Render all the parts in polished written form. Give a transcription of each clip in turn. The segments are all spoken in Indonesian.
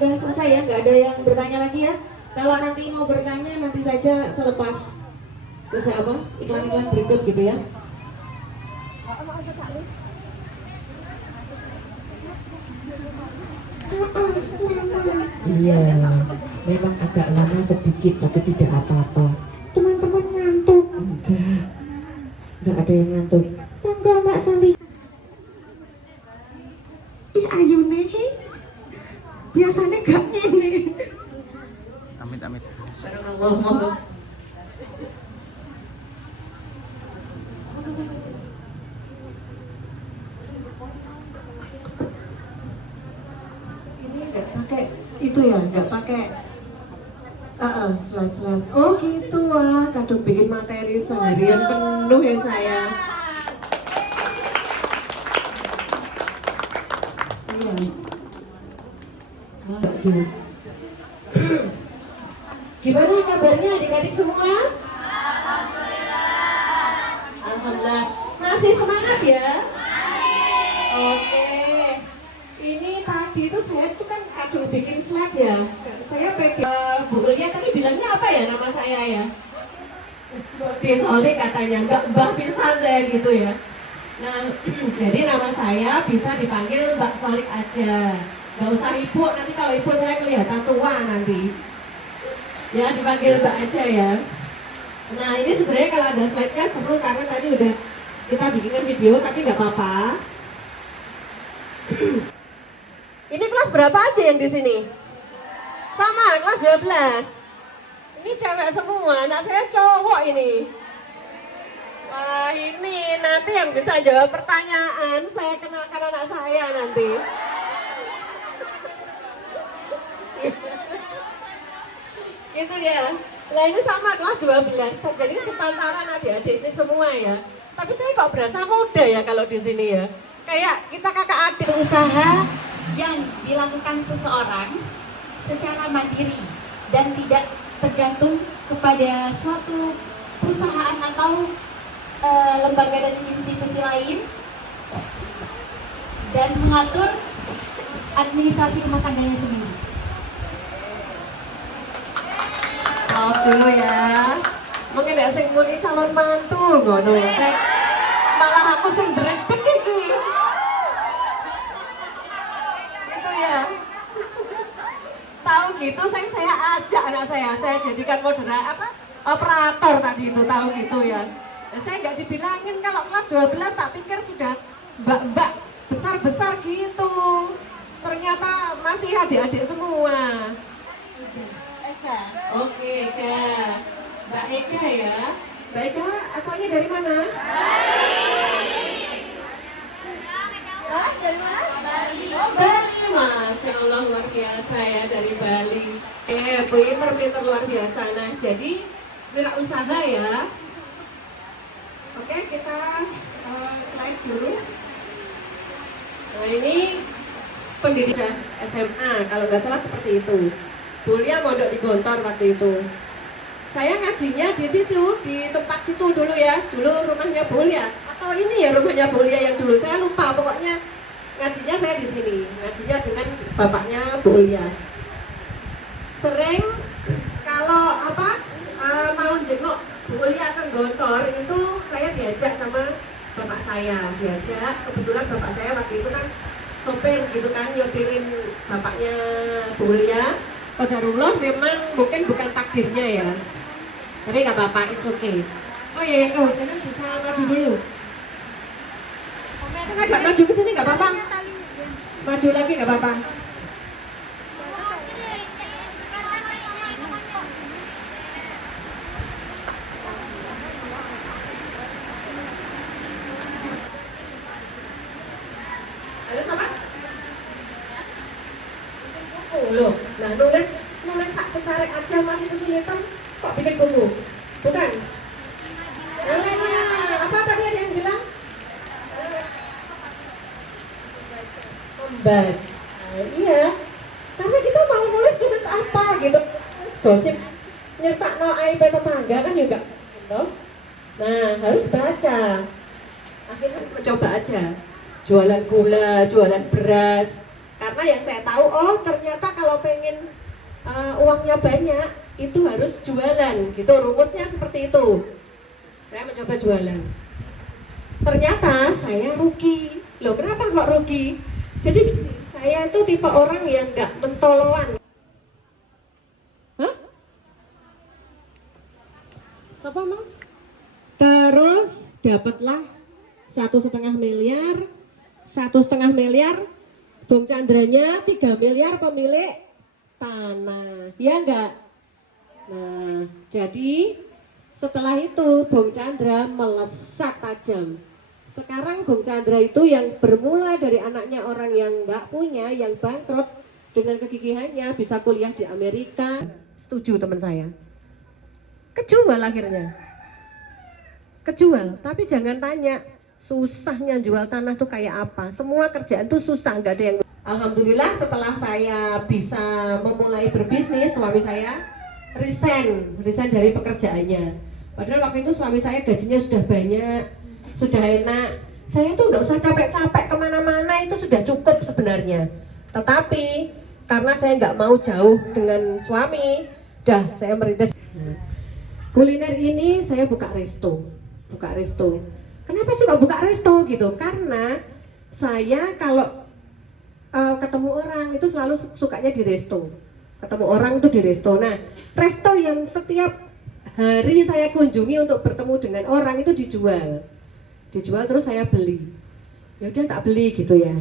sudah selesai ya, nggak ada yang bertanya lagi ya. Kalau nanti mau bertanya nanti saja selepas iklan-iklan berikut gitu ya. Iya, memang agak lama sedikit tapi tidak apa-apa. Teman-teman ngantuk? Enggak ada yang ngantuk. Enggak, Mbak Sali. Ih, ayu nih. Biasanya gak gini. Amit amit. Subhanallah. Ini nggak pakai itu ya, nggak pakai slide-slide. Oh gitu kadang bikin materi seharian penuh ya saya. Iya. Gimana kabarnya adik-adik semua? Alhamdulillah. Masih semangat ya? Oke. Ini tadi itu saya tuh kan kadang bikin slide ya. Saya pegang Bu Ulia tadi bilangnya apa ya nama saya ya? Solik katanya, Mbak Pisan saya gitu ya. Nah, jadi nama saya bisa dipanggil Mbak Solik aja. Gak usah ibu, nanti kalau ibu saya kelihatan tua nanti. Ya, dipanggil Mbak aja ya. Nah, ini sebenarnya kalau ada slide-nya seru karena tadi udah kita bikinkan video, tapi nggak apa-apa. Ini kelas berapa aja yang di sini? Sama, kelas 12. Ini cewek semua, anak saya cowok ini. Wah, ini nanti yang bisa jawab pertanyaan, saya kenalkan anak saya nanti. Gitu ya. Nah ini sama kelas 12, jadi sepantaran adik-adik ini semua ya. Tapi saya kok berasa muda ya kalau di sini ya. Kayak kita kakak adik. Usaha yang dilakukan seseorang secara mandiri dan tidak tergantung kepada suatu perusahaan atau lembaga dan institusi lain, dan mengatur administrasi rumah tangganya sendiri. Maaf dulu ya. Mungkin ada sing muni calon mantu ngono ya. Malah aku sing dredeg iki. Gitu ya. Tahu gitu saya ajak anak saya jadikan operator tadi itu, tahu gitu ya. Nah, saya nggak dibilangin kalau kelas 12 tak pikir sudah mbak-mbak besar-besar gitu. Ternyata masih adik-adik semua. Eka. Oke, Eka. Mbak Eka ya. Mbak Eka asalnya dari mana? Dari mana? Bali. Oh, Bali. Masya Allah, luar biasa ya, dari Bali. Pinter luar biasa. Nah, jadi wira usaha ya. Oke, kita slide dulu. Nah, ini pendidikan SMA, kalau nggak salah seperti itu. Bulia mondok di Gontor waktu itu. Saya ngajinya di situ, di tempat situ dulu ya. Dulu rumahnya Bulia. Atau ini ya rumahnya Bulia yang dulu. Saya lupa, pokoknya ngajinya saya di sini. Ngajinya dengan bapaknya Bulia. Sering kalau mau jenguk Bulia ke Gontor itu saya diajak sama bapak saya. Diajak, kebetulan bapak saya waktu itu kan sopir gitu kan, nyopirin bapaknya Bulia. Qadarullah memang mungkin bukan takdirnya ya, tapi nggak apa-apa, it's okay. Oh iya, jangan bisa maju dulu. Nggak maju ke sini nggak apa-apa. Maju lagi nggak apa-apa. Ada sama? Loh, nah nulis secara aja masih kesulitan kok bikin buku, bukan? Apa tadi ada yang bilang? Membaca, iya. Karena kita mau nulis apa gitu, gosip nyertak no aib tetangga kan juga, gitu. Nah harus baca. Akhirnya coba aja, jualan gula, jualan beras. Karena yang saya tahu, oh ternyata kalau pengen uangnya banyak itu harus jualan gitu, rumusnya seperti itu. Saya mencoba jualan, ternyata saya rugi. Loh kenapa kok rugi? Jadi saya itu tipe orang yang nggak mentoloan. Hah? Siapa mau? Terus dapatlah 1,5 miliar, 1,5 miliar, Bung Chandranya 3 miliar pemilik tanah, ya enggak? Nah, jadi setelah itu Bung Chandra melesat tajam. Sekarang Bung Chandra itu yang bermula dari anaknya orang yang enggak punya, yang bangkrut, dengan kegigihannya bisa kuliah di Amerika. Setuju teman saya. Kejual akhirnya. Kejual, tapi jangan tanya susahnya jual tanah tuh kayak apa. Semua kerjaan tuh susah, nggak ada yang. Alhamdulillah setelah saya bisa memulai berbisnis, suami saya resign dari pekerjaannya. Padahal waktu itu suami saya gajinya sudah banyak, sudah enak. Saya tuh nggak usah capek-capek kemana-mana, itu sudah cukup sebenarnya. Tetapi karena saya nggak mau jauh dengan suami, saya merintis. Kuliner ini saya buka resto. Kenapa sih kok buka resto gitu? Karena saya kalau ketemu orang itu selalu sukanya di resto. Ketemu orang itu di resto. Nah, resto yang setiap hari saya kunjungi untuk bertemu dengan orang itu dijual. Dijual terus saya beli. Ya udah tak beli gitu ya.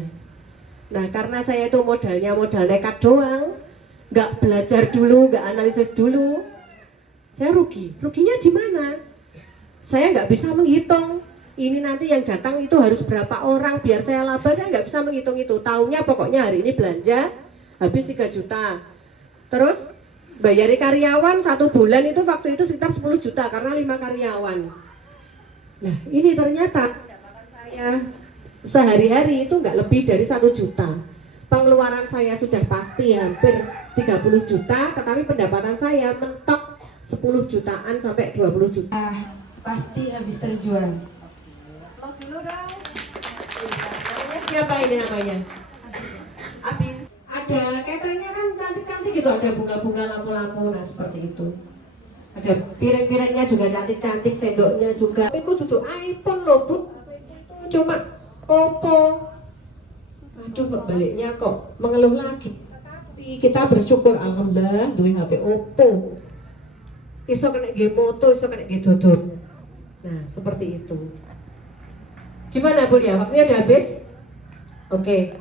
Nah, karena saya itu modalnya modal nekat doang, nggak belajar dulu, nggak analisis dulu, saya rugi. Ruginya di mana? Saya nggak bisa menghitung. Ini nanti yang datang itu harus berapa orang biar saya laba, saya nggak bisa menghitung itu. Taunya pokoknya hari ini belanja habis 3 juta. Terus bayari karyawan 1 bulan itu waktu itu sekitar 10 juta karena 5 karyawan. Nah ini ternyata pendapatan saya sehari-hari itu nggak lebih dari 1 juta. Pengeluaran saya sudah pasti hampir 30 juta, tetapi pendapatan saya mentok 10 jutaan sampai 20 juta. Pasti habis terjual. Siapa ini namanya? Habis ada cateringnya kan cantik-cantik gitu, ada bunga-bunga, lampu-lampu, nah seperti itu. Ada piring-piringnya juga cantik-cantik, sendoknya juga. Tapi aku tutup iPhone loh bu, cuma Oppo. Aduh kok baliknya kok mengeluh lagi. Tapi kita bersyukur alhamdulillah duwe HP Oppo. Iso kena game moto, iso kena game dodol. Nah seperti itu. Gimana Bu ya? Waktunya udah habis? Oke.